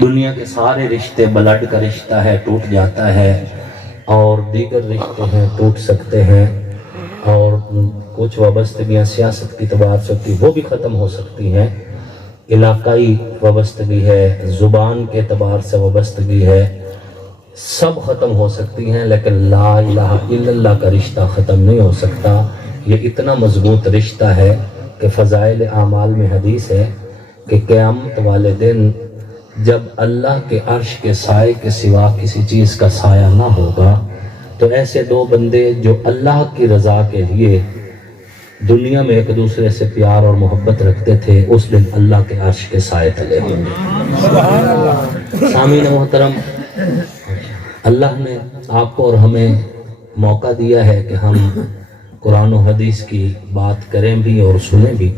دنیا کے سارے رشتے بلڈ کا رشتہ ہے ٹوٹ جاتا ہے، اور دیگر رشتے ہیں ٹوٹ سکتے ہیں، اور کچھ وابستگیاں سیاست کی اعتبار سے ہوتی وہ بھی ختم ہو سکتی ہیں، علاقائی وابستگی ہے، زبان کے اعتبار سے وابستگی ہے، سب ختم ہو سکتی ہیں، لیکن لا الہ الا اللہ کا رشتہ ختم نہیں ہو سکتا۔ یہ اتنا مضبوط رشتہ ہے کہ فضائل اعمال میں حدیث ہے کہ قیامت والے دن جب اللہ کے عرش کے سائے کے سوا کسی چیز کا سایہ نہ ہوگا، تو ایسے دو بندے جو اللہ کی رضا کے لیے دنیا میں ایک دوسرے سے پیار اور محبت رکھتے تھے، اس دن اللہ کے عرش کے سائے تلے ہوں گے۔ سامعین محترم، اللہ نے آپ کو اور ہمیں موقع دیا ہے کہ ہم قرآن و حدیث کی بات کریں بھی اور سنیں بھی۔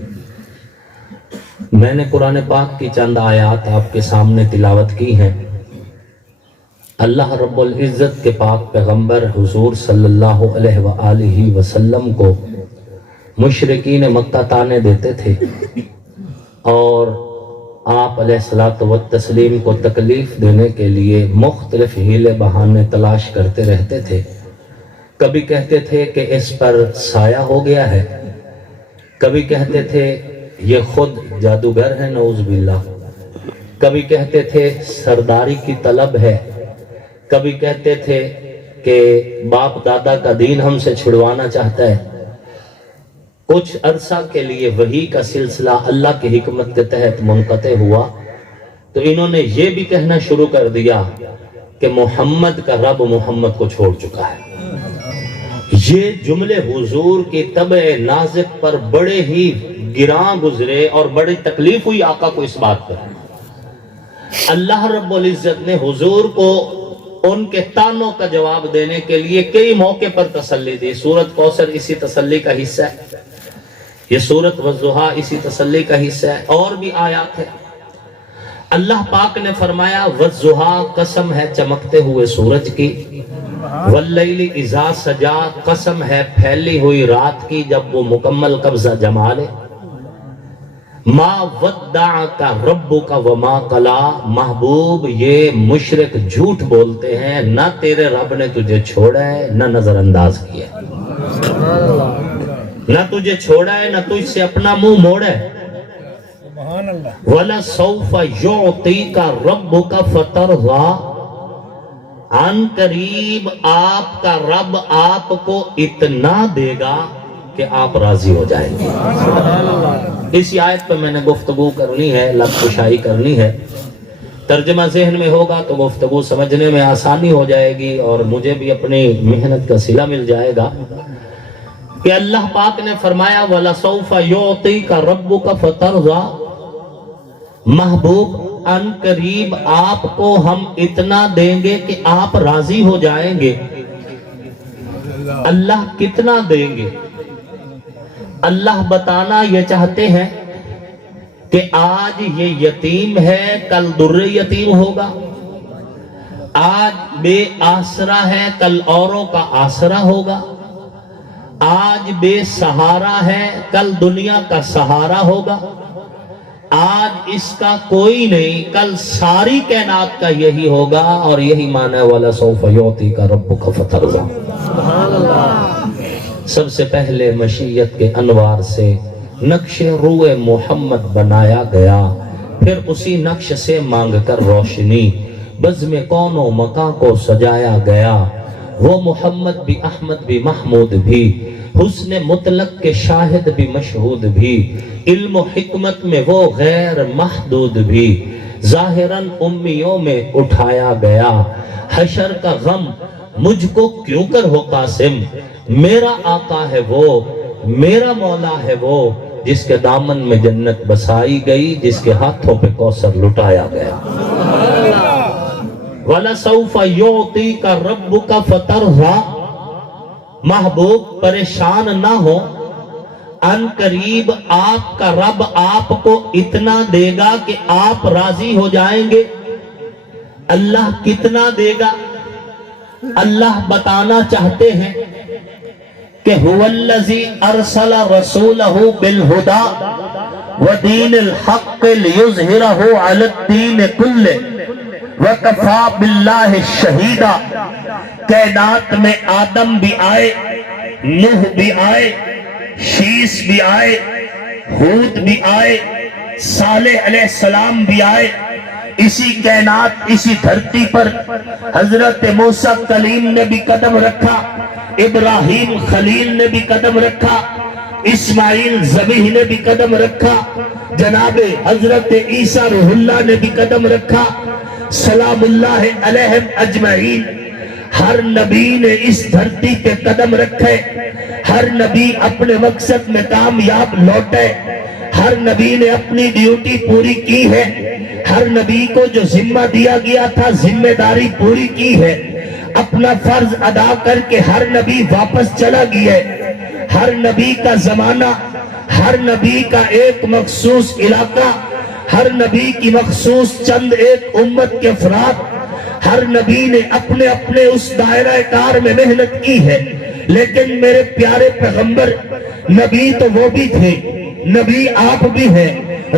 میں نے قرآن پاک کی چند آیات آپ کے سامنے تلاوت کی ہیں۔ اللہ رب العزت کے پاک پیغمبر حضور صلی اللہ علیہ وآلہ وسلم کو مشرکین مکہ تانے دیتے تھے، اور آپ علیہ الصلوۃ والتسلیم کو تکلیف دینے کے لیے مختلف ہیلے بہانے تلاش کرتے رہتے تھے۔ کبھی کہتے تھے کہ اس پر سایہ ہو گیا ہے، کبھی کہتے تھے یہ خود جادوگر ہے نعوذ باللہ، کبھی کہتے تھے سرداری کی طلب ہے، کبھی کہتے تھے کہ باپ دادا کا دین ہم سے چھڑوانا چاہتا ہے۔ کچھ عرصہ کے لیے وحی کا سلسلہ اللہ کی حکمت کے تحت منقطع ہوا، تو انہوں نے یہ بھی کہنا شروع کر دیا کہ محمد کا رب محمد کو چھوڑ چکا ہے۔ یہ جملے حضور کی طبع نازک پر بڑے ہی گراں گزرے اور بڑی تکلیف ہوئی آقا کو اس بات پر۔ اللہ رب العزت نے حضور کو ان کے تانوں کا جواب دینے کے لیے کئی موقع پر تسلی دی۔ سورۃ کوثر اسی تسلی کا حصہ ہے، یہ سورۃ والضحیٰ اسی تسلی کا حصہ ہے، اور بھی آیات ہے۔ اللہ پاک نے فرمایا والضحیٰ، قسم ہے چمکتے ہوئے سورج کی، واللیل اذا سجا، قسم ہے پھیلی ہوئی رات کی جب وہ مکمل قبضہ جما لے، ما ودعک ربک وما قلا، محبوب یہ مشرک جھوٹ بولتے ہیں، نہ تیرے رب نے تجھے چھوڑا ہے نہ نظر انداز کیا ہے، نہ تجھے چھوڑا ہے نہ تجھ سے اپنا منہ موڑا ہے۔ وَلَسَوْفَ يُعْطِيكَ رَبُّكَ فَتَرْضَىٰ، عن قریب آپ کا رب آپ کو اتنا دے گا کہ آپ راضی ہو جائیں گے۔ اسی آیت پہ میں نے گفتگو کرنی ہے، لفظ کشائی کرنی ہے، ترجمہ ذہن میں ہوگا تو گفتگو سمجھنے میں آسانی ہو جائے گی، اور مجھے بھی اپنی محنت کا صلہ مل جائے گا کہ اللہ پاک نے فرمایا وَلَسَوْفَ يُعْطِيكَ رَبُّكَ فَتَرْضَىٰ، محبوب ان قریب آپ کو ہم اتنا دیں گے کہ آپ راضی ہو جائیں گے۔ اللہ کتنا دیں گے؟ اللہ بتانا یہ چاہتے ہیں کہ آج یہ یتیم ہے، کل در یتیم ہوگا، آج بے آسرا ہے، کل اوروں کا آسرا ہوگا، آج بے سہارا ہے، کل دنیا کا سہارا ہوگا، آج اس کا کوئی نہیں، کل ساری کائنات کا یہی ہوگا، اور یہی معنی وَلَسَوْفَ يُعْطِيكَ رَبُّكَ فَتَرْضَىٰ۔ سب سے پہلے مشیت کے انوار سے نقش روح محمد بنایا گیا، پھر اسی نقش سے مانگ کر روشنی بزم کون و مکان کو سجایا گیا۔ وہ محمد بھی، احمد بھی، محمود بھی، حسن مطلق کے شاہد بھی، مشہود بھی، علم و حکمت میں وہ غیر محدود بھی، ظاہراً امیوں میں اٹھایا گیا۔ حشر کا غم مجھ کو کیوں کر ہو قاسم، میرا آقا ہے وہ، میرا مولا ہے وہ، جس کے دامن میں جنت بسائی گئی، جس کے ہاتھوں پہ کوثر لٹایا گیا۔ وَلَسَوْفَ يُعْطِيكَ رَبُّكَ فَتَرْضَىٰ، محبوب پریشان نہ ہو، ان قریب آپ کا رب آپ کو اتنا دے گا کہ آپ راضی ہو جائیں گے۔ اللہ کتنا دے گا؟ اللہ بتانا چاہتے ہیں کہ هُوَ الَّذِي أَرْسَلَ رَسُولَهُ بِالْهُدَىٰ ودین الحق لیظہرہ علی الدین کلہ وکفا باللہ شہیدہ. کائنات میں آدم بھی آئے، نوح بھی آئے، شیس بھی آئے، ہود بھی آئے، صالح علیہ السلام بھی آئے. اسی کائنات، اسی دھرتی پر حضرت موسیٰ کلیم نے بھی قدم رکھا، ابراہیم خلیل نے بھی قدم رکھا، اسماعیل ذبیح نے بھی قدم رکھا، جناب حضرت عیسیٰ روح اللہ نے بھی قدم رکھا، سلام اللہ علیہم اجمعین. ہر نبی نے اس دھرتی پہ قدم رکھے، ہر نبی اپنے مقصد میں کامیاب لوٹے، ہر نبی نے اپنی ڈیوٹی پوری کی ہے، ہر نبی کو جو ذمہ دیا گیا تھا ذمہ داری پوری کی ہے، اپنا فرض ادا کر کے ہر نبی واپس چلا گیا ہے. ہر نبی کا زمانہ، ہر نبی کا ایک مخصوص علاقہ، ہر نبی کی مخصوص چند ایک امت کے افراد، ہر نبی نے اپنے اپنے اس دائرہ کار میں محنت کی ہے. لیکن میرے پیارے پیغمبر، نبی تو وہ بھی تھے، نبی آپ بھی ہیں،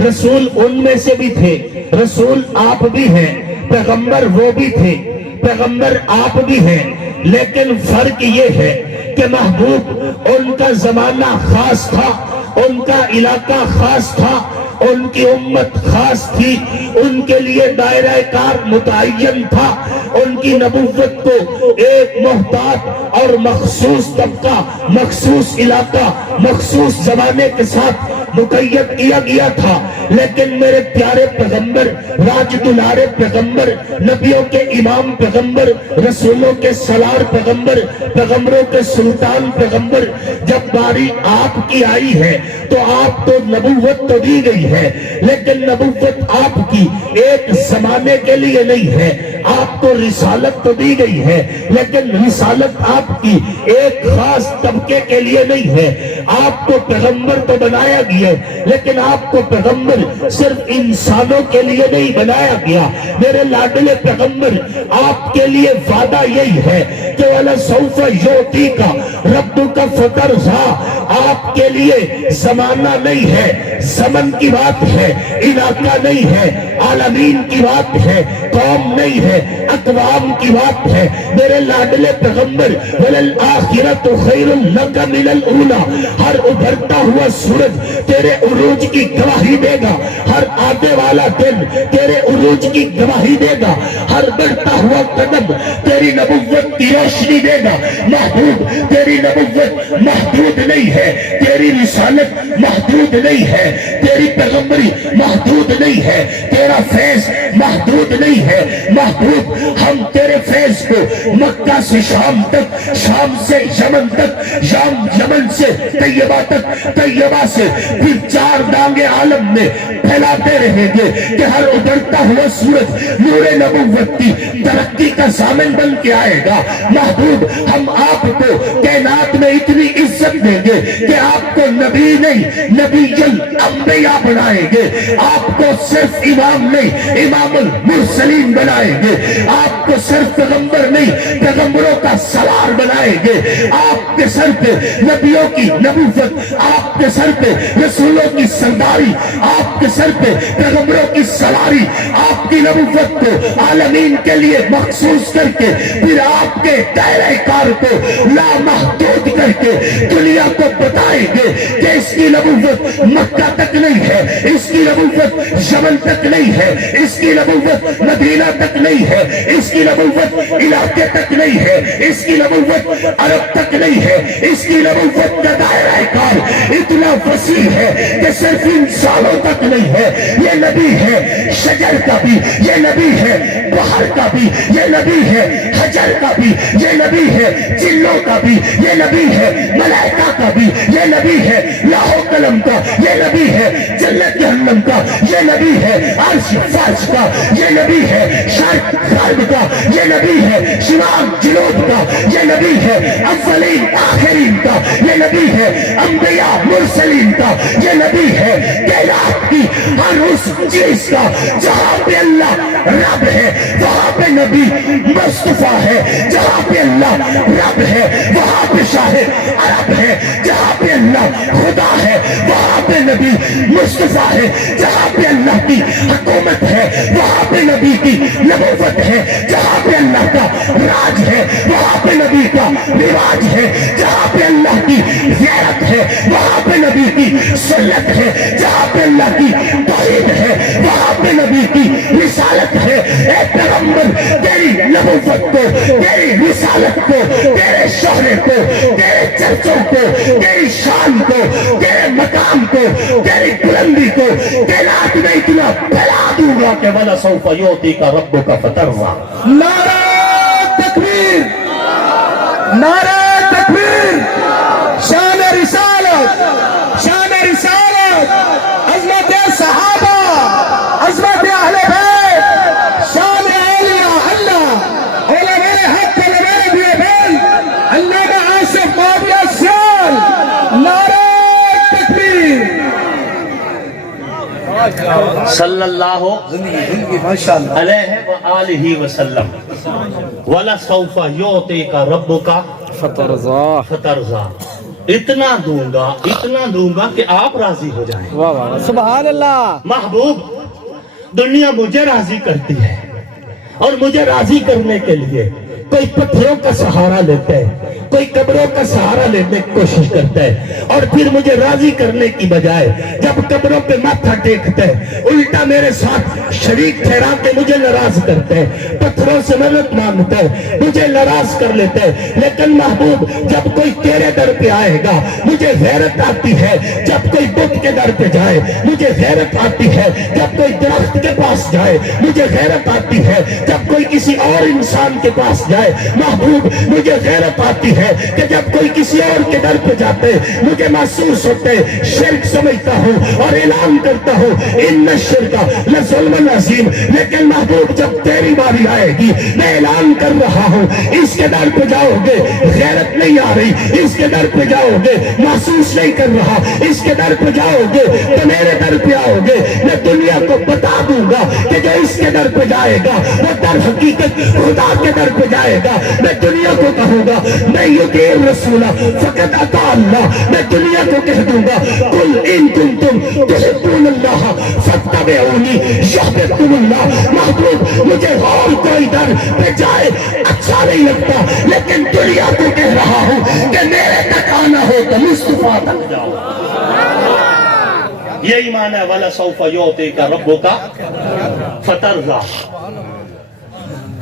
رسول ان میں سے بھی تھے، رسول آپ بھی ہیں، پیغمبر وہ بھی تھے، پیغمبر آپ بھی ہیں. لیکن فرق یہ ہے کہ محبوب ان کا زمانہ خاص تھا، ان کا علاقہ خاص تھا، ان کی امت خاص تھی، ان کے لیے دائرہ کار متعین تھا. ان کی نبوت کو ایک محتاط اور مخصوص طبقہ، مخصوص علاقہ، مخصوص زمانے کے ساتھ مقید کیا گیا تھا. لیکن میرے پیارے پیغمبر، راج دلارے پیغمبر، نبیوں کے امام پیغمبر، رسولوں کے سالار پیغمبر، پیغمبروں کے سلطان پیغمبر، جب باری آپ کی آئی ہے تو آپ کو نبوت تو دی گئی ہے، لیکن نبوت آپ کی ایک زمانے کے لیے نہیں ہے. آپ کو رسالت تو دی گئی ہے، لیکن رسالت آپ کی ایک خاص طبقے کے لیے نہیں ہے. آپ کو پیغمبر تو بنایا گیا ہے، لیکن آپ کو پیغمبر صرف انسانوں کے لیے نہیں بنایا گیا. میرے لاڈلے پیغمبر، آپ کے لیے وعدہ یہی ہے کہ وَلَسَوْفَ يُعْطِيكَ رَبُّكَ فَتَرْضَىٰ. آپ کے لیے زمانہ نہیں ہے، زمن کی بات ہے، علاقہ نہیں ہے، عالمین کی بات ہے، قوم نہیں ہے، اقوام کی بات ہے. میرے لاڈلے پیغمبر، وَلَلْآخِرَةُ خَيْرٌ لَكَ مِنَ الْأُولَىٰ. ہر ابھرتا ہوا سورج تیرے عروج کی گواہی دے گا، ہر آنے والا دن تیرے عروج کی گواہی دے گا، ہر بڑھتا ہوا قدم تیری نبوت کی روشنی دے گا. محبوب، تیری نبوت محدود نہیں ہے، تیری رسالت محدود نہیں ہے، تیری پیغمبری محدود نہیں ہے، تیرا فیض محدود نہیں ہے. محبوب، ہم تیرے فیض کو مکہ سے شام تک، شام سے یمن تک، یمن سے طیبہ تک، طیبہ سے پھر 4 دانگے عالم میں پھیلاتے رہیں گے کہ ہر ابھرتا ہوا سورج نور نبوت کی ترقی کا ضامن بن کے آئے گا. محبوب، ہم آپ کو کائنات میں اتنی عزت دیں گے کہ آپ کو نبی نہیں، نبی الانبیاء بنائیں گے. آپ کو صرف امام نہیں، امام المرسلین بنائیں گے. آپ کو صرف پیغمبر نہیں، پیغمبروں کا سالار بنائیں گے. آپ کے سر پہ نبیوں کی نبوت، آپ کے سر پہ رسولوں کی سرداری، آپ کے سر پہ پیغمبروں کی سواری، آپ کی نبوت کو عالمین کے لیے مخصوص کر کے پھر آپ کے دائرہ کار کو لامحدود کر کے دنیا کو بتائیں گے کہ اس کی نبوت مکہ تک نہیں ہے، اس کی نبوت یمن تک نہیں ہے، اس کی نبوت مدینہ تک نہیں ہے، اس کی نبوت علاقے تک نہیں ہے، اس کی نبوت عرب تک نہیں ہے. اس کی نبوت کا دائرہ کار اتنا وسیع ہے کہ صرف انسانوں تک نہیں ہے. یہ نبی ہے شجر کا بھی، یہ نبی ہے بہر کا بھی، یہ نبی ہے حجر کا بھی، یہ نبی ہے چلوں کا بھی، یہ نبی ہے ملائکہ کا بھی، یہ نبی ہے لوح و قلم کا، یہ نبی ہے جنت جہنم کا، یہ نبی ہے عرش فرش کا، یہ نبی ہے شرق غرب عدد کا یہ نبی ہے، شمال جنوب کا یہ نبی ہے، اولین آخرین کا یہ نبی ہے، انبیاء مرسلین کا یہ نبی ہے، کائنات کی ہر اس چیز کا جہاں پہ اللہ رب ہے وہاں پہ نبی مصطفیٰ ہے، جہاں پہ اللہ رب ہے وہاں پہ شاہ عرب ہے، جہاں پہ اللہ خدا ہے وہاں پہ نبی مصطفیٰ ہے، جہاں پہ اللہ کی حکومت ہے وہاں پہ نبی کی نبوت ہے، جہاں پہ اللہ کا راج ہے وہاں پہ نبی کا رواج ہے، جہاں پہ اللہ کی غیرت ہے وہاں پہ نبی کی سنت ہے، جہاں پہ اللہ کی توحید ہے وہاں پہ نبی کی رسالت ہے۔ اے پیغمبر تیری نبوت کو، تیری رسالت کو، تیرے شہرے کو، تیرے چرچوں کو، تیری شان کو، تیرے مقام کو، تیری بلندی کو کائنات میں اتنا پھیلا دوں گا کہ وَلَسَوْفَ يُعْطِيكَ رَبُّكَ فَتَرْضَىٰ۔ نعرہ تکبیر، نعرہ تکبیر، شان رسالت، شان رسالت، عظمت صحابہ، عظمت اہل بیت، شان اولیاء اللہ، علماء حق، علماء دیوبند، علامہ آصف ماویہ سیال، نعرہ تکبیر۔ صلی اللہ علیہ وآلہ وسلم۔ وَلَسَوْفَ يُعْطِيكَ رَبُّكَ فَتَرْضَىٰ۔ اتنا دوں گا کہ آپ راضی ہو جائیں۔ سبحان اللہ۔ محبوب، دنیا مجھے راضی کرتی ہے اور مجھے راضی کرنے کے لیے کوئی پتھروں کا سہارا لیتا ہے، کوئی قبروں کا سہارا لینے کی کوشش کرتا ہے، اور پھر مجھے راضی کرنے کی بجائے جب قبروں پہ ماتھا ٹیکتا ہے الٹا میرے ساتھ شریک ٹھہرا کے مجھے ناراض کرتا ہے، پتھروں سے مدد مانگتا ہے، مجھے ناراض کر لیتا ہے۔ لیکن محبوب، جب کوئی تیرے در پہ آئے گا مجھے غیرت آتی ہے، جب کوئی بت کے در پہ جائے مجھے غیرت آتی ہے، جب کوئی درخت کے پاس جائے مجھے غیرت آتی ہے، جب کوئی کسی اور انسان کے پاس جائے محبوب مجھے غیرت آتی ہے کہ جب کوئی کسی اور کے در پہ جاتے مجھے محسوس ہوتے شرک سمجھتا ہوں اور اعلان کرتا ہوں ان الشرک لظلم عظیم۔ لیکن محبوب، جب تیری باری آئے گی میں اعلان کر رہا ہوں اس کے در پہ جاؤ گے غیرت نہیں آ رہی، اس کے در پہ جاؤ گے محسوس نہیں کر رہا، اس کے در پہ جاؤ گے تو میرے در پہ آؤ گے، میں دنیا کو بتا دوں گا کہ جو اس کے در پہ جائے گا وہ در حقیقت خدا کے در پہ جائے گا۔ میں دنیا کو کہوں گا میں یطیع الرسول فقط اطاع اللہ، میں دنیا کو کہہ دوں گا قل ان کنتم تحبون اللہ فاتبعونی یحببکم اللہ۔ محبوب، مجھے اور کوئی در پہ جائے اچھا نہیں لگتا، لیکن دنیا کو کہہ رہا ہوں کہ میرے تک آنا ہو تو مصطفیٰ تک جاؤ۔ یہی معنی ہے وَلَسَوْفَ يُعْطِيكَ رَبُّكَ فَتَرْضَىٰ۔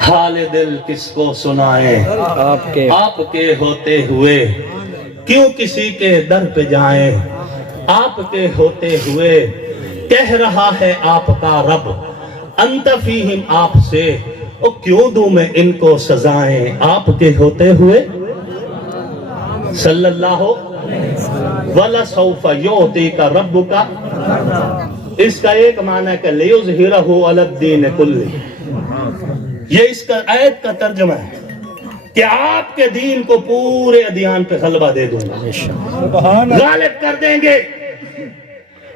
حال دل کس کو سنائیں آپ کے ہوتے ہوئے، کیوں کسی کے در پہ جائیں آپ کے ہوتے ہوئے، کہہ رہا ہے آپ کا رب انت فیہم آپ سے، او کیوں دوں میں ان کو سزائیں آپ کے ہوتے ہوئے۔ صلی اللہ وَلَسَوْفَ يُعْطِيكَ رَبُّكَ، اس کا ایک معنی ہے کہ لِيُظْهِرَهُ عَلَى الدِّينِ كُلِّهِ، یہ اس کا آیت کا ترجمہ ہے کہ آپ کے دین کو پورے ادیان پہ غلبہ دے دوں گا، غالب کر دیں گے۔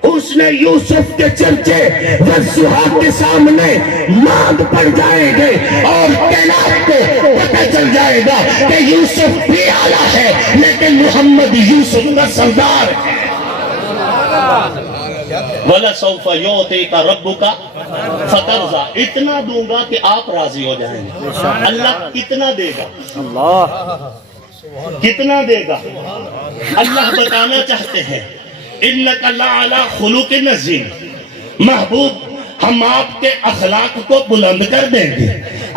حسن یوسف کے چرچے والسحاب کے سامنے ماند پڑ جائیں گے اور کائنات کو پتہ چل جائے گا کہ یوسف بھی اعلیٰ ہے لیکن محمد یوسف کا سردار ہے۔ وَلَسَوْفَ يُعْطِيكَ رَبُّكَ فَتَرْضَىٰ، اتنا دوں گا کہ آپ راضی ہو جائیں گے۔ اللہ کتنا دے گا؟ کتنا دے گا؟ اللہ بتانا چاہتے ہیں اِنَّكَ لَعَلَىٰ خُلُقٍ عَظِيمٍ، محبوب ہم آپ کے اخلاق کو بلند کر دیں گے۔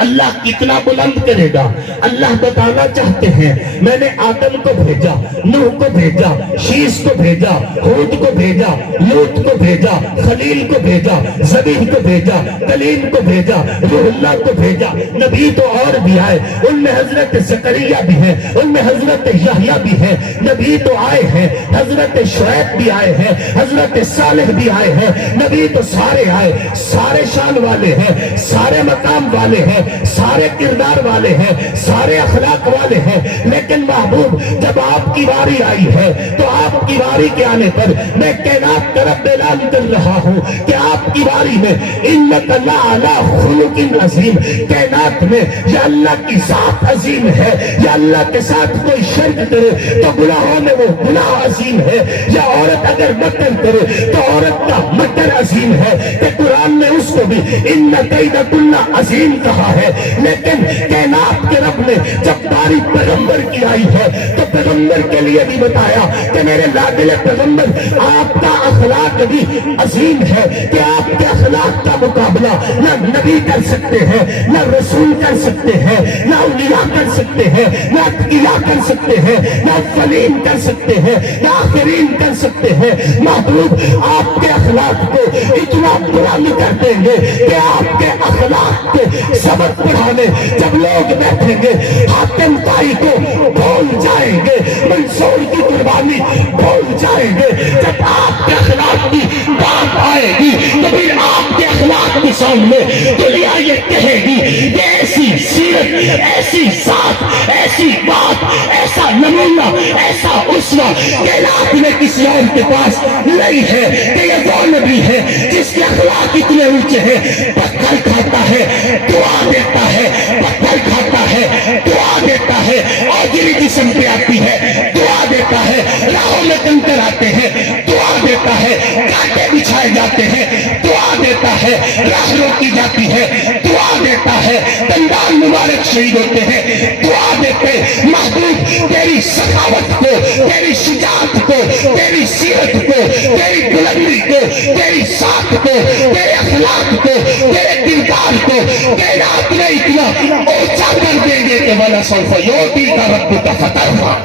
اللہ کتنا بلند کرے گا؟ اللہ بتانا چاہتے ہیں میں نے آدم کو بھیجا، نوح کو بھیجا، شیس کو بھیجا، ہود کو بھیجا، لوط کو بھیجا، خلیل کو بھیجا، زبیح کو بھیجا، کلیم کو بھیجا، روح اللہ کو بھیجا۔ نبی تو اور بھی آئے، ان میں حضرت زکریا بھی ہیں، ان میں حضرت یحییٰ بھی ہیں۔ نبی تو آئے ہیں، حضرت شعیب بھی آئے ہیں، حضرت صالح بھی آئے ہیں۔ نبی تو سارے آئے، سارے شان والے ہیں، سارے مقام والے ہیں۔ ہیں، سارے کردار والے ہیں، سارے اخلاق والے ہیں، لیکن محبوب جب آپ کی باری آئی ہے تو آپ کی باری کے آنے پر میں کائنات کا رب اعلان کر رہا ہوں کہ آپ کی باری میں انک لعلی خلق عظیم، کائنات میں یا اللہ کی ذات عظیم ہے، یا اللہ کے ساتھ کوئی شرک کرے تو گناہوں میں وہ گناہ عظیم ہے، یا عورت اگر مکر کرے تو عورت کا مکر عظیم ہے، کہ قرآن نے اس کو بھی ان کیدکن عظیم کہا ہے۔ لیکن کائنات کے رب نے جب باری پیغمبر کی آئی ہے تو پیغمبر کے لیے بھی بتایا کہ میرے لاڈل پیغمبر آپ کا اخلاق بھی عظیم ہے، کہ آپ کے اخلاق کا مقابلہ نہ نبی کر سکتے ہیں، نہ رسول کر سکتے ہیں، نہ اولیاء کر سکتے ہیں، نہ اتقیاء کر سکتے ہیں، نہ اولین کر سکتے ہیں، نہ آخرین کر سکتے ہیں۔ محبوب آپ کے اخلاق کو اتنا بلند کر دیں گے کہ آپ کے اخلاق کے سبق پڑھانے جب لوگ بیٹھیں گے حاتم طائی کو بھول جائیں گے، منصور کی قربانی بھول جائیں گے۔ جب آپ کے اخلاق کی بات آئے گی تو پھر آپ کے اخلاق کے سامنے دنیا یہ کہے گی کہ ایسی سیرت، ایسی ذات، ایسی بات، ایسا نمونہ، ایسا اسوہ کائنات میں کسی اور کے پاس نہیں ہے، کہ یہ وہ نبی ہے جس کے اخلاق اتنے اونچے ہیں، پتھر کھاتا ہے دعا دیتا ہے، پتھر کھاتا ہے دعا دیتا ہے، اوجری جسم پہ آتی ہے دعا دیتا ہے، راہوں میں کنکر آتے ہیں دعا دیتا ہے، کانٹے بچھائے جاتے ہیں دعا دیتا ہے، راہ روکی جاتی ہے دعا دیتا ہے، دندان مبارک شہید ہوتے ہیں دعا دیتے۔ محبوب تیری سخاوت کو، تیری شجاعت کو، تیری سیرت کو، تیری بلندی کو، تیری ساتھ کو، تیرے اخلاق کو، تیرے کردار کو کائنات میں اتنا اونچا کر دیں گے کہ وَلَا سَوْفَ يُعْطِيكَ رَبُّكَ فَتَرْضَىٰ۔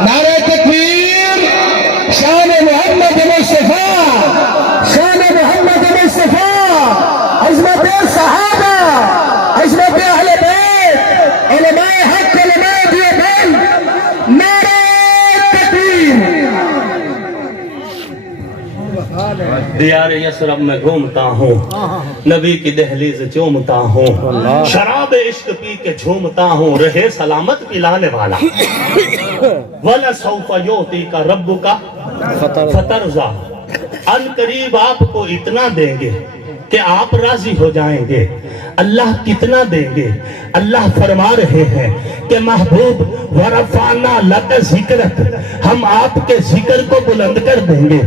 نعرہ تکبیر، شان محمد مصطفیٰ، شان محمد مصطفیٰ، عظمت صحابہ، عظمت اہل بیت، علماء حق، علماء دیوبند، نعرہ تکبیر۔ دیار یسرب میں گھومتا ہوں، نبی کی دہلیز چومتا ہوں، شراب عشق پی کے جھومتا ہوں، رہے سلامت پلانے والا۔ وَلَا سَوْفَ يُعْطِيكَ رَبُّكَ فَتَرْضَىٰ، ان قریب آپ کو اتنا دیں گے کہ آپ راضی ہو جائیں گے۔ اللہ کتنا دیں گے؟ اللہ فرما رہے ہیں کہ محبوب وَرَفَعْنَا لَكَ ذِكْرَكَ، ہم آپ کے ذکر کو بلند کر دیں گے،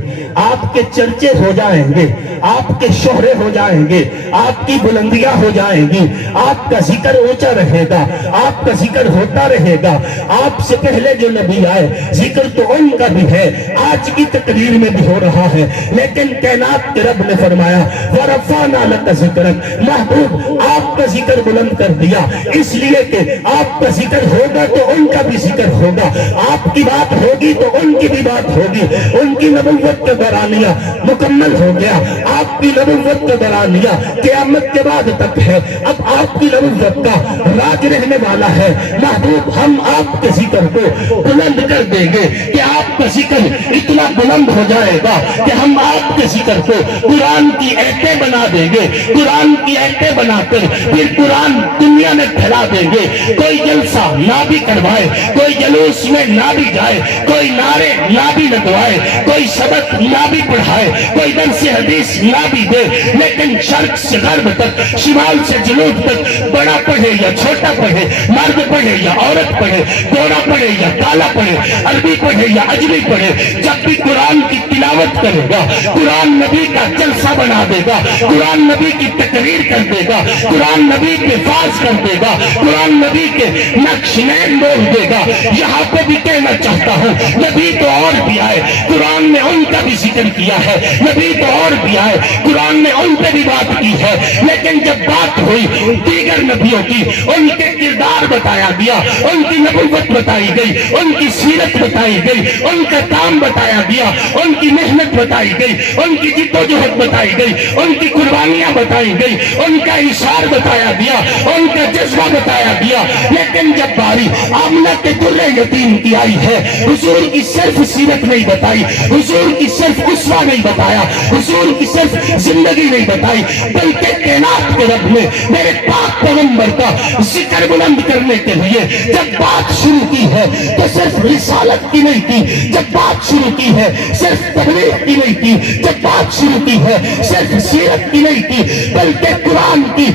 آپ کے چرچے ہو جائیں گے، آپ کے شہرے ہو جائیں گے، آپ کی بلندیاں ہو جائیں گی، آپ کا ذکر اونچا رہے گا، آپ کا ذکر ہوتا رہے گا۔ آپ سے پہلے جو نبی آئے ذکر تو ان کا بھی ہے، آج کی تقریر میں بھی ہو رہا ہے، لیکن کائنات کے رب نے فرمایا وَرَفَعْنَا لَكَ ذِكْرَكَ، محبوب آپ کا ذکر بلند کر دیا، اس لیے کہ آپ کا ذکر ہوگا تو ان کا بھی ذکر ہوگا، آپ کی بات ہوگی تو ان کی بھی بات ہوگی۔ ان کی نبوت کا دورانیہ مکمل ہو گیا، آپ کی نبوت کا دورانیہ قیامت کے بعد تک ہے، اب آپ کی نبوت کا راج رہنے والا ہے۔ محبوب ہم آپ کے ذکر کو بلند کر دیں گے کہ آپ کا ذکر اتنا بلند ہو جائے گا کہ ہم آپ کے ذکر کو قرآن کی ایتیں بنا دیں گے، قرآن کی ایتیں بنا کر پھر قرآن دنیا میں پھیلا دیں گے۔ کوئی جلسہ نہ بھی کروائے، کوئی جلوس میں نہ بھی جائے، کوئی نعرے نہ بھی لگوائے، کوئی سبق نہ بھی پڑھائے، کوئی درس حدیث نہ بھی دے، لیکن شرق سے غرب تک، شمال سے جنوب تک، بڑا پڑھے یا چھوٹا پڑھے، مرد پڑھے یا عورت پڑھے، گورا پڑھے یا کالا پڑھے، عربی پڑھے یا اجمی پڑھے، جب بھی قرآن کی تلاوت کرے گا، قرآن نبی کا جلسہ بنا دے گا، قرآن نبی کی تقریر کر دے گا، قرآن نبی کے فاز کر دے گا، قرآن نبی کے نقش نین بول دے گا۔ یہاں پہ بھی کہنا چاہتا ہوں نبی تو اور بھی آئے، قرآن نے ان کا بھی ذکر کیا ہے، نبی تو اور بھی آئے، قرآن نے ان پہ بھی بات کی ہے، لیکن جب بات ہوئی دیگر نبیوں کی، ان کے کردار بتایا گیا، ان کی نبوت بتائی گئی، ان کی سیرت بتائی گئی، ان کا کام بتایا گیا، ان کی محنت بتائی گئی، ان کی جدوجہد بتائی گئی، ان کی قربانیاں بتائی گئی، ان کا اشار بتایا گیا، ان کا جذبہ بتایا گیا۔ لیکن جب باری آمنہ کے در یتیم کی آئی ہے، حضور کی صرف سیرت نہیں بتائی، حضور کی صرف اسوہ نہیں بتایا، حضور کی صرف زندگی نہیں بتائی بلکہ کائنات کے رب نے میرے پاک پیغمبر کا ذکر بلند کرنے کے لیے جب بات شروع کی ہے تو صرف رسالت کی نہیں کی، جب بات شروع کی ہے صرف تبلیغ کی نہیں کی، جب بات شروع کی ہے صرف سیرت کی نہیں کی، بلکہ قرآن کی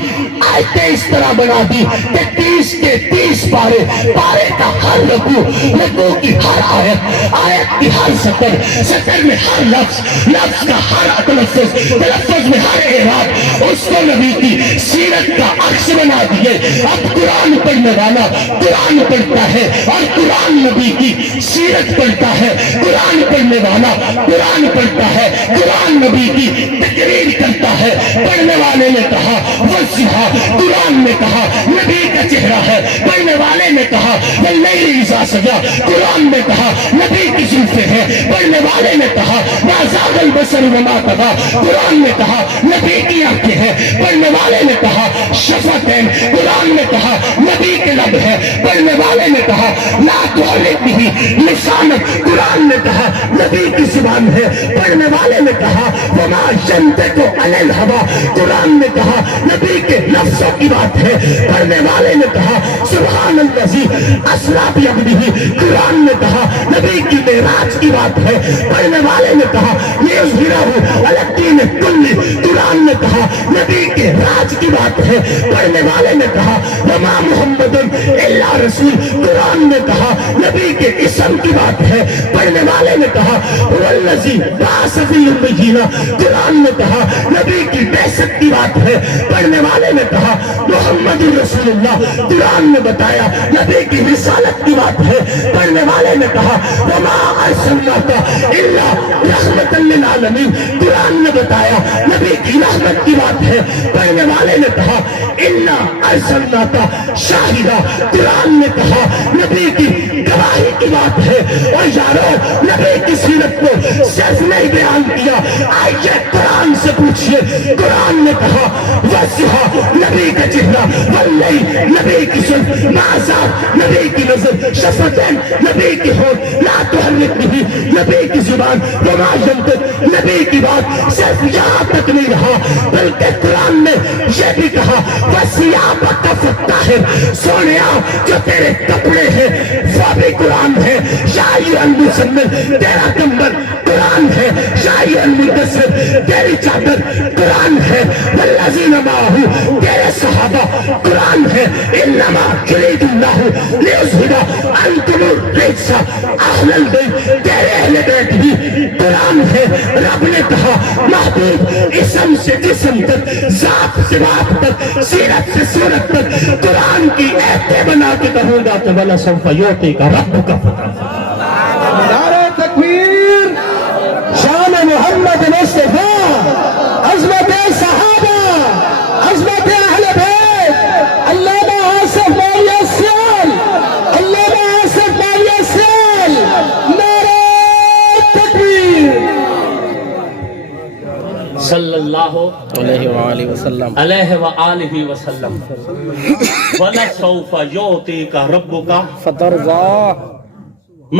آیتیں اس طرح بنا دی کہ 30 کے 30 پارے، پارے کا ہر رکوع، رکوع کی ہر آیت، آیت کی ہر سطر، سطر میں ہر لفظ، لفظ کا ہر تلفظ، تلفظ میں ہر اعراب، اس کو نبی کی سیرت کا عکس بنا دیے۔ اب قرآن پڑھنے والا قرآن پڑھتا ہے اور قرآن نبی کی سیرت پڑھتا ہے، قرآن پڑھنے والا قرآن پڑھتا ہے، قرآن نبی کی تقریر کرتا ہے۔ پڑھنے والے نے کہا وَالضُّحَىٰ، قرآن نے کہا نبی کا چہرہ ہے، پڑھنے والے نے کہا وَاللَّيْلِ إِذَا سَجَىٰ، قرآن نے کہا نبی کی زلفیں ہیں، پڑھنے والے نے کہا مَا زَاغَ الْبَصَرُ وَمَا طَغَىٰ، قرآن نے کہا نبی کی آنکھیں ہیں، پڑھنے والے نے کہا شفتین، قرآن نے کہا نبی کے لب ہے، پڑھنے والے نے کہا لا تحرک به لسانک، قرآن نے کہا نبی کی زبان ہے، پڑھنے والے نے کہا وما ينطق عن الهوى، قرآن نے کہا نبی کے لفظوں کی بات ہے، پڑھنے والے نے کہا سبحان الذی اسریٰ بعبدہ، قرآن نے کہا نبی کی معراج کی بات ہے، پڑھنے والے نے کہا لیظہرہ علی الدین کلہ، قرآن نے کہا نبی کے راج کی بات ہے، پڑھنے والے نے کہا وما محمد الا رسول، قرآن نے کہا نبی کے اسم کی بات ہے، پڑھنے والے نے کہا والذی بعث فی الامیین، قرآن نے کہا نبی کی بعثت کی بات ہے، پڑھنے والے نے کہا محمد رسول اللہ، قرآن نے بتایا نبی کی رسالت کی بات ہے، پڑھنے والے نے کہا وما ارسلناک الا رحمۃ للعالمین، قرآن نے بتایا نبی کی رحمت کی بات ہے، پڑھنے والے نے کہا انا ارسلناک شاہدا، قرآن نے کہا نبی کی گواہی کی بات ہے۔ اور یارو نبی کی سیرت کو صرف نہیں بیان کیا، آئیے قرآن سے پوچھئے، قرآن نے کہا وَالضُّحَىٰ، نبی کا چہرہ، وَاللَّيْلِ، نبی کی زلف، مَا زَاغَ، نبی کی نظر، شفتین، نبی کی ہونٹ، لا تحرک به، نبی کی زبان، وما ينطق، نبی کی بات صرف یہاں تک نہیں رہا بلکہ قرآن نے یہ بھی کہا وَثِيَابَكَ فَطَّهِّرْ، سونیا جو تیرے کپڑے ہیں وہ بھی قرآن ہے، یا ایھا المزمل، تیرا کمبل قرآن ہے، یا ایھا المدثر، تیری چادر قرآن ہے، والذین معہ، تیرے صحابہ قرآن ہے، انما یرید اللہ لیذھب عنکم الرجس اہل البیت، تیرے اہل بیت بھی قرآن ہے۔ رب نے کہا محبوب اسم سے جسم تک، ذات سے بات تک، سیرت سے صورت تک قرآن کی ایتیں بنا کے کہوں گا کہ وَلَسَوْفَ يُعْطِيكَ رَبُّكَ فَتَرْضَىٰ۔ نعرہ تکبیر، شان محمد مصطفیٰ، عظمت صحابہ، عظمت اہل بیت، علامہ آصف ماوی السیال، علامہ آصف ماوی السیال، نعرہ تکبیر۔ صلی اللہ علیہ وآلہ وسلم علیہ وآلہ وسلم وَلَسَوْفَ يُعْطِيكَ رَبُّكَ فترضیٰ،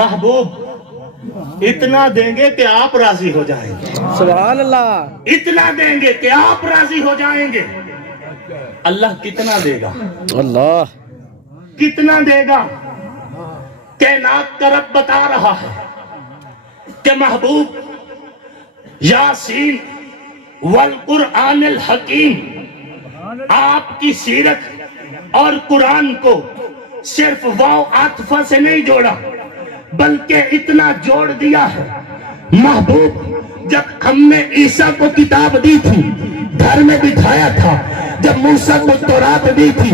محبوب اتنا دیں گے کہ آپ راضی ہو جائیں گے، سبحان اللہ، اتنا دیں گے کہ آپ راضی ہو جائیں گے۔ اللہ کتنا دے گا؟ اللہ کتنا دے گا؟ کائنات کا رب بتا رہا ہے کہ محبوب یاسین والقرآن الحکیم، آپ کی سیرت اور قرآن کو صرف واو عاطفہ سے نہیں جوڑا بلکہ اتنا جوڑ دیا ہے۔ محبوب جب ہم نے عیسیٰ کو کتاب دی تھی گھر میں بٹھایا تھا، جب موسیٰ کو تورات دی تھی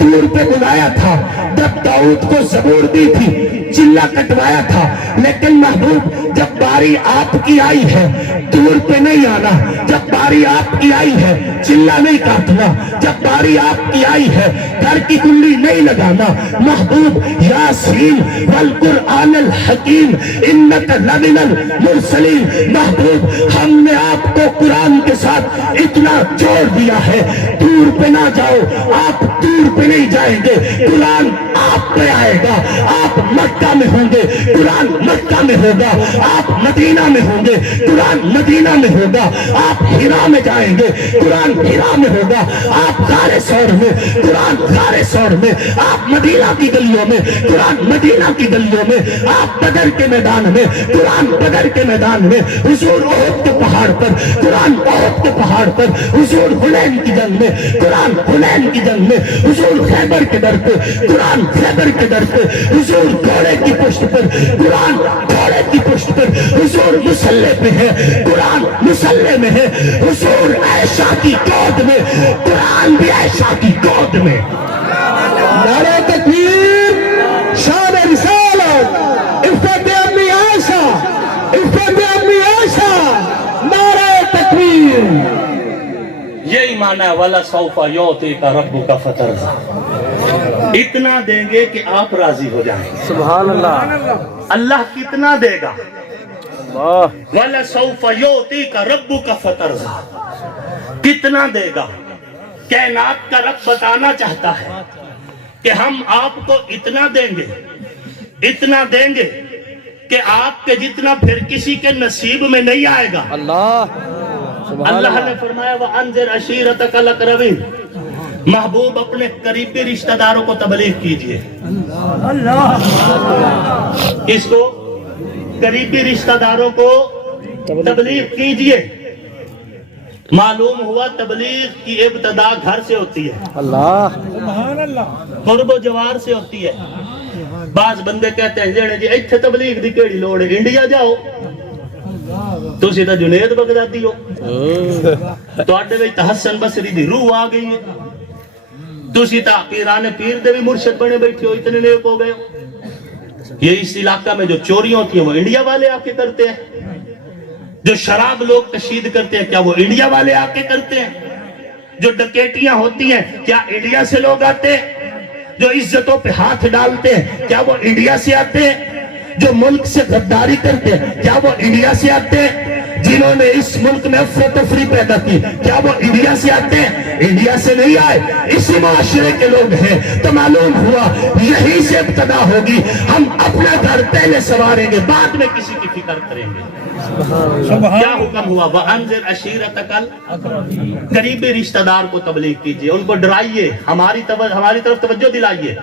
دور پہ بلایا تھا، جب داؤد کو زبور دی تھی چلا کٹوایا تھا، لیکن محبوب جب باری آپ کی آئی ہے دور پہ نہیں آنا، جب باری آپ کی آئی ہے چلا نہیں کاٹنا، جب باری آپ کی آئی ہے گھر کی کنڈی نہیں لگانا۔ محبوب یاسین والقرآن الحکیم انک لمن المرسلین، محبوب ہم نے آپ کو قرآن کے ساتھ اتنا جوڑ دیا ہے، دور پہ نہ جاؤ، آپ دور پہ نہیں جائیں گے، قرآن آپ پہ آئے گا، آپ مت مکہ میں ہوں گے قرآن مکہ میں ہوگا، آپ مدینہ میں ہوں گے قرآن مدینہ میں ہوگا، آپ ہرا میں جائیں گے قرآن ہرا میں ہوگا، آپ غار ثور میں قرآن غار ثور میں، آپ مدینہ کی گلیوں میں قرآن مدینہ کی گلیوں میں، آپ بدر کے میدان میں قرآن بدر کے میدان میں، حضور احد کے پہاڑ پر قرآن احد کے پہاڑ پر، حضور حنین کی جنگ میں قرآن حنین کی جنگ میں، حضور خیبر کے در پہ قرآن خیبر کے در پہ، حضور گھوڑے کی پشت پر قرآن گھوڑے کی پشت پر، حضور مسلح پہ ہے قرآن مسلح میں ہے، حضور عائشہ کی گود میں قرآن بھی عائشہ کی گود میں۔ نعرہ تکبیر، شان رسالت، عفت امی عائشہ، عفت امی عائشہ، نعرہ تکبیر۔ یہی معنی ہے وَلَسَوْفَ يُعْطِيكَ رَبُّكَ فَتَرْضَىٰ، اتنا دیں گے کہ آپ راضی ہو جائیں۔ سبحان اللہ، اللہ کتنا دے گا؟ اللہ، وَلَسَوْفَ يُعْطِيكَ رَبُّكَ فَتَرْضَىٰ، کتنا دے گا؟ کائنات کا رب بتانا چاہتا ہے کہ ہم آپ کو اتنا دیں گے، اتنا دیں گے کہ آپ کے جتنا پھر کسی کے نصیب میں نہیں آئے گا۔ اللہ، سبحان اللہ نے اللہ، فرمایا وَأَنذِرْ عَشِيرَتَكَ الْأَقْرَبِينَ، محبوب اپنے قریبی رشتہ داروں کو تبلیغ کیجئے۔ کس کو؟ قریبی رشتہ داروں کو تبلیغ کیجئے۔ معلوم ہوا تبلیغ کی ابتدا گھر سے ہوتی ہے، اللہ، قرب و جوار سے ہوتی ہے۔ بعض بندے کہتے ہیں جی ایتھے تبلیغ دی کیڑی لوڑ ہے، انڈیا جاؤ، تسی تا جنید بغدادی ہو، تواڈے وچ تا حسن بصری دی روح آ گئی ہے، تسی تا پیران پیر دے بھی مرشد بنے بیٹھے ہو، اتنے نیک ہو گئے ہو۔ یہ اس علاقہ میں جو چوریاں ہوتی ہیں وہ انڈیا والے آ کے کرتے ہیں، جو شراب لوگ تشہیر کرتے ہیں کیا وہ انڈیا والے آ کے کرتے ہیں، جو ڈکیٹیاں ہوتی ہیں کیا انڈیا سے لوگ آتے ہیں، جو عزتوں پہ ہاتھ ڈالتے ہیں کیا وہ انڈیا سے آتے ہیں، جو ملک سے غداری کرتے ہیں کیا وہ انڈیا سے آتے ہیں، جنہوں نے اس ملک میں افراتفری پیدا کی کیا وہ انڈیا سے آتے ہیں؟ انڈیا سے نہیں آئے، اسی معاشرے کے لوگ ہیں۔ تو معلوم ہوا یہی سے ابتدا ہوگی، ہم اپنا گھر پہلے سنواریں گے، بعد میں کسی کی فکر کریں گے۔ کیا حکم ہوا؟ وَأَنذِرْ عَشِيرَتَكَ الْأَقْرَبِينَ، قریبی رشتہ دار کو تبلیغ کیجئے، ان کو ڈرائیے، ہماری طرف توجہ دلائیے۔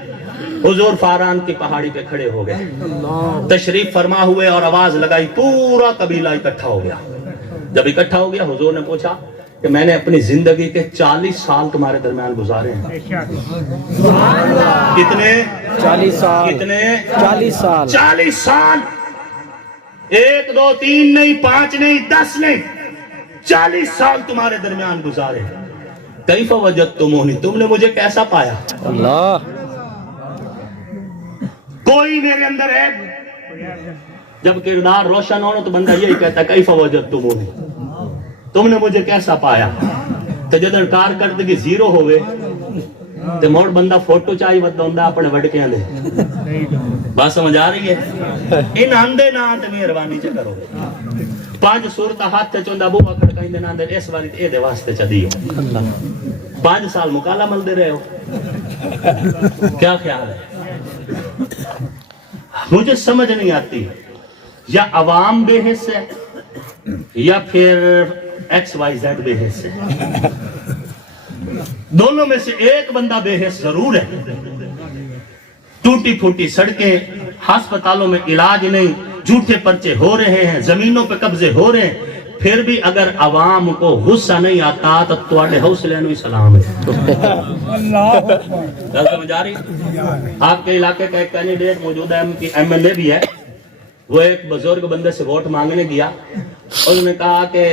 حضور فاران کی پہاڑی پہ کھڑے ہو گئے، تشریف فرما ہوئے اور آواز لگائی، پورا قبیلہ اکٹھا ہو گیا۔ جب اکٹھا ہو گیا حضور نے پوچھا کہ میں نے اپنی زندگی کے 40 سال تمہارے درمیان گزارے ہیں۔ کتنے؟ 40 سال، کتنے؟ 40 سال، 40 سال، 1 2 3 نہیں، 5 نہیں، 10 نہیں، 40 سال تمہارے درمیان گزارے۔ کیف وجدتمونی، تم نے مجھے کیسا پایا؟ اللہ، کوئی میرے اندر ہے؟ جب کردار روشن ہونا تو بندہ یہی کہتا ہے کیف وجدتمونی، تم نے مجھے کیسا پایا؟ تو جدر کارکردگی زیرو ہوئے تو موڑ بندہ فوٹو چاہی ود ہوندہ اپنے وڈکیاں دے۔ بات سمجھ آ رہی ہے؟ ان آندے نہ آتے مہربانی چا کرو، 5 صورتہ ہاتھ تے چوندہ ابو بکر کہیں دے ناندے اس والی اے دے واسطے چا دیو، 5 سال مکالہ مل دے رہے ہو، کیا خیال ہے؟ مجھے سمجھ نہیں آتی، یا عوام بے حس ہے یا پھر XYZ بے حس ہے، دونوں میں سے ایک بندہ بے حس ضرور ہے۔ ٹوٹی پھوٹی سڑکیں، ہسپتالوں میں علاج نہیں، جھوٹے پرچے ہو رہے ہیں، زمینوں پہ قبضے ہو رہے ہیں، پھر بھی اگر عوام کو غصہ نہیں آتا تو تواڈے حوصلے نو ہی سلام ہے۔ سمجھ آ رہی؟ آپ کے علاقے کا ایک کینڈیڈیٹ موجود ہے، MLA بھی ہے، وہ ایک بزرگ بندے سے ووٹ مانگنے گیا، انہوں نے کہا کہ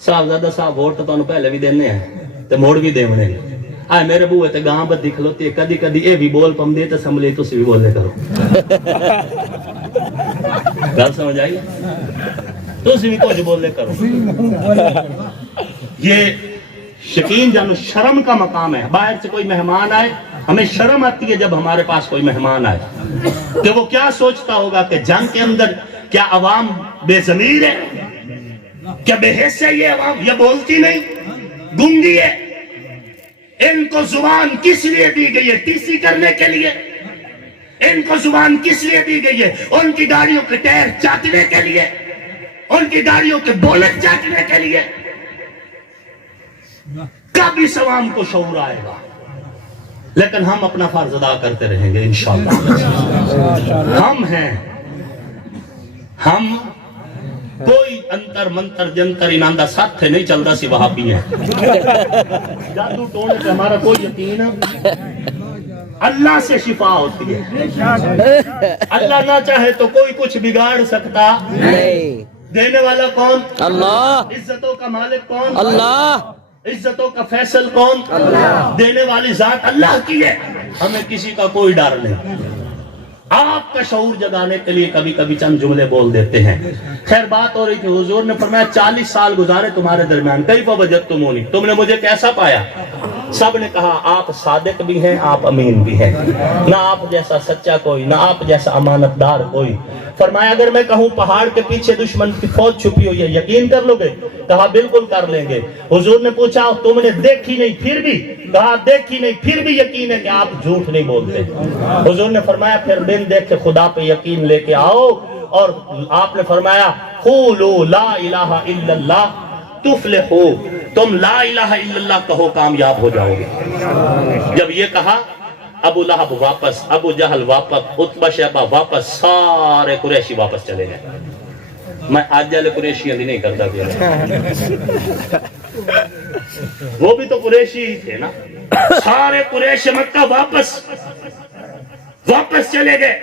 صاحبزادہ صاحب ووٹ تو انہوں پہلے بھی دینے ہیں تو موڑ بھی دیونے ہیں، آئے میرے بوئے تے گاں بدی کھلوتی ہے، کدی کدی اے بھی بول پم دے تو اسمبلی تو سی بھی بولنے کرو۔ گل سمجھ آئی؟ تو سی بھی کچھ بولنے کرو۔ یہ شکین جانو شرم کا مقام ہے، باہر سے کوئی مہمان آئے ہمیں شرم آتی ہے جب ہمارے پاس کوئی مہمان آئے کہ وہ کیا سوچتا ہوگا کہ جنگ کے اندر کیا عوام بے ضمیر ہے، کیا بے حس ہے؟ یہ عوام یہ بولتی نہیں، گنگی ہے، ان کو زبان کس لیے دی گئی ہے؟ ٹیسی کرنے کے لیے۔ ان کو زبان کس لیے دی گئی ہے؟ ان کی گاڑیوں کے ٹائر چاٹنے کے لیے، ان کی گاڑیوں کے بولٹ چاٹنے کے لیے۔ کب اس عوام کو شعور آئے گا؟ لیکن ہم اپنا فرض ادا کرتے رہیں گے انشاءاللہ۔ ہم ہیں، ہم کوئی انتر منتر جنتر اناندہ ساتھ تھے نہیں چلتا سی وہابی ہیں، جادو ٹونے پہ ہمارا کوئی یقین ہے؟ اللہ سے شفا ہوتی ہے، اللہ نہ چاہے تو کوئی کچھ بگاڑ سکتا نہیں۔ دینے والا کون؟ اللہ۔ عزتوں کا مالک کون؟ اللہ۔ عزتوں کا فیصل کون؟ اللہ۔ دینے والی ذات اللہ کی ہے، ہمیں کسی کا کوئی ڈر نہیں۔ آپ کا شعور جگانے کے لیے کبھی کبھی چند جملے بول دیتے ہیں۔ خیر بات ہو رہی تھی، حضور نے فرمایا 40 سال گزارے تمہارے درمیان، کیف وجدتمونی، تم نے مجھے کیسا پایا؟ سب نے کہا آپ صادق بھی ہیں، آپ امین بھی ہیں، نہ آپ جیسا سچا کوئی، نہ آپ جیسا امانت دار کوئی۔ فرمایا اگر میں کہوں پہاڑ کے پیچھے دشمن کی فوج چھپی ہوئی ہے، یقین کر لو گے؟ کہا بالکل کر لیں گے۔ حضور نے پوچھا تم نے دیکھی نہیں پھر بھی؟ کہا دیکھی نہیں پھر بھی یقین ہے کہ آپ جھوٹ نہیں بولتے۔ حضور نے فرمایا پھر بن دیکھ کے خدا پہ یقین لے کے آؤ، اور آپ نے فرمایا قولوا لا الہ الا اللہ تفلحو، تم لا الہ الا اللہ کہو کامیاب ہو جاؤ گے۔ جب یہ کہا ابو لہب واپس، ابو جہل واپس، عتبہ شیبہ واپس، سارے قریشی واپس چلے گئے۔ میں آج جالے قریشی نہیں کرتا تھا، وہ بھی تو قریشی ہی تھے نا۔ سارے قریش مکہ واپس چلے گئے،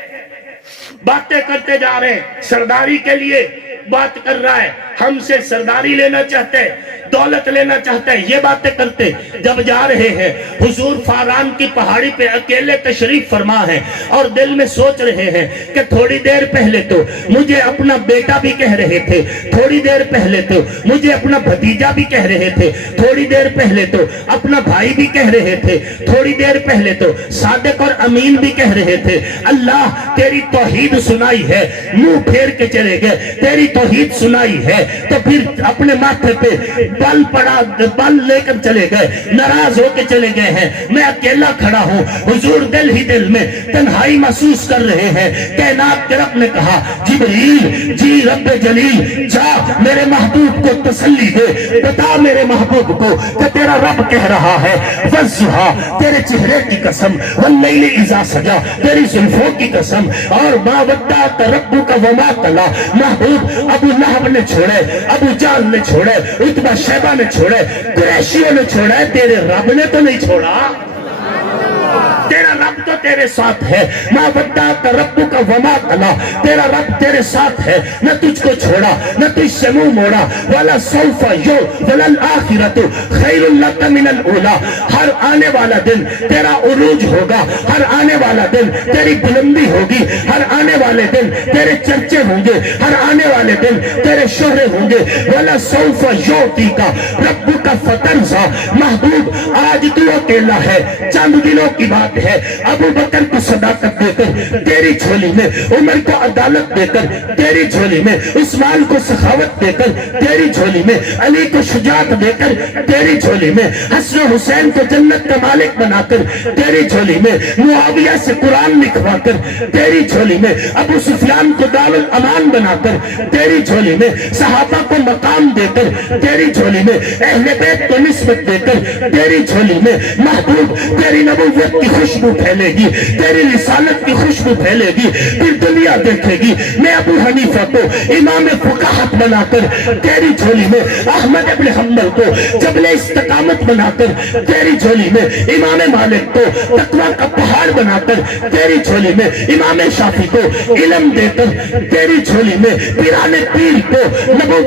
باتیں کرتے جا رہے ہیں، سرداری کے لیے بات کر رہا ہے، ہم سے سرداری لینا چاہتے ہیں، دولت لینا چاہتے ہیں، یہ باتیں کرتے جب جا رہے ہیں حضور فاران کی پہاڑی پہ اکیلے تشریف فرما ہے، اور دل میں سوچ رہے ہیں کہ تھوڑی دیر پہلے تو مجھے اپنا بیٹا بھی کہہ رہے تھے، تھوڑی دیر پہلے تو مجھے اپنا بھتیجا بھی کہہ رہے تھے، تھوڑی دیر پہلے تو اپنا بھائی بھی کہہ رہے تھے، تھوڑی دیر پہلے تو صادق اور امین بھی کہہ رہے تھے۔ اللہ تیری توحید سنائی ہے، منہ پھیر کے چلے گئے، تیری توحید سنائی ہے تو پھر اپنے ماتھے پہ بل لے کر چلے گئے، ناراض ہو کے چلے گئے ہیں۔ میں اکیلا کھڑا ہوں، حضور دل ہی دل میں تنہائی محسوس کر رہے ہیں۔ کائنات کے رب نے کہا جبریل جی رب جلیل جا میرے محبوب کو تسلی دے، بتا میرے محبوب کو کہ تیرا رب کہہ رہا ہے والضحیٰ تیرے چہرے کی قسم، واللیل اذا سجا تیری زلفوں کی قسم، اور ما ودعک ربک وما قلی۔ محبوب ابو لہب نے چھوڑے، ابو جہل نے چھوڑے، عتبہ شیبہ نے چھوڑے، قریشیوں نے چھوڑا، تیرے رب نے تو نہیں چھوڑا۔ تیرا رب تو تیرے ساتھ ہے، ما ودعک ربک وما قلی، تیرا رب تیرے ساتھ ہے، نہ تجھ کو چھوڑا، نہ تجھ سے منہ موڑا۔ وَلَسَوْفَ وَلَلْآخِرَةُ خَيْرٌ لَكَ مِنَ الْأُولَىٰ، ہر آنے والا دن تیرا عروج ہوگا، ہر آنے والا دن تیری بلندی ہوگی، ہر آنے والے دن تیرے چرچے ہوں گے، ہر آنے والے دن تیرے شہرے ہوں گے۔ وَلَسَوْفَ يُعْطِيكَ رَبُّكَ فَتَرْضَىٰ، محبوب آج تو اکیلا ہے، چند دنوں کی بات ہے، ابو بکر کو صداقت دے کر تیری جھولی میں، عمر کو عدالت دے کر تیری جھولی میں، عثمان کو سخاوت دے کر تیری جھولی میں، علی کو شجاعت دے کر تیری جھولی میں، حسن و حسین کو جنت کا مالک بنا کر تیری جھولی میں، معاویہ سے قرآن لکھوا کر تیری جھولی میں، ابو سفیان کو دار الامان بنا کر تیری جھولی میں، صحابہ کو مقام دے کر تیری جھولی میں، اہل بیت کو نسبت دے کر تیری جھولی میں۔ محبوب تیری نبوت کی خوشبو پھیلے گی، تیری رسالت کی خوشبو پھیلے گی، پھر دنیا دیکھے گی میں ابو حنیفہ کو امام فقاہت بنا کر تیری جھولی میں، احمد ابن حنبل کو جبل استقامت بنا کر تیری جھولی میں، امام مالک کو تقویٰ کا پہاڑ بنا کر تیری جھولی میں، امام شافعی کو علم دے کر تیری جھولی میں، پیران پیر کو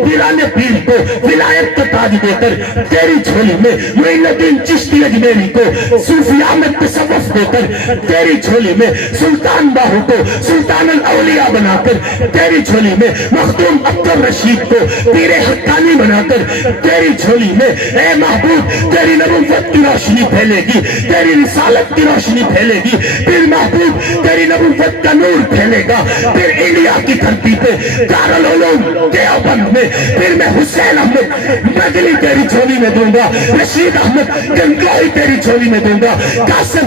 پیران پیر کو ولایت کا تاج دے کر تیری جھولی میں، معین الدین چشتی اجمیری کو صوفیاء میں تصوف دے کر تیری جھولی میں، سلطان باہو کو سلطان الاولیاء بنا کر تیری جھولی میں، مخدوم عبدالرشید کو پیر حقانی بنا کر تیری جھولی میں۔ اے محبوب تیری نبوت کی روشنی پھیلے گی، تیری رسالت کی روشنی پھیلے گی، پھر محبوب تیری نبوت کا نور پھیلے گا، پھر انڈیا کی دھرتی پہ دارالعلوم دیوبند میں پھر میں حسین احمد مدنی تیری جھولی میں دوں گا، رشید احمد گنگوہی تیری جھولی میں دوں گا، قاسم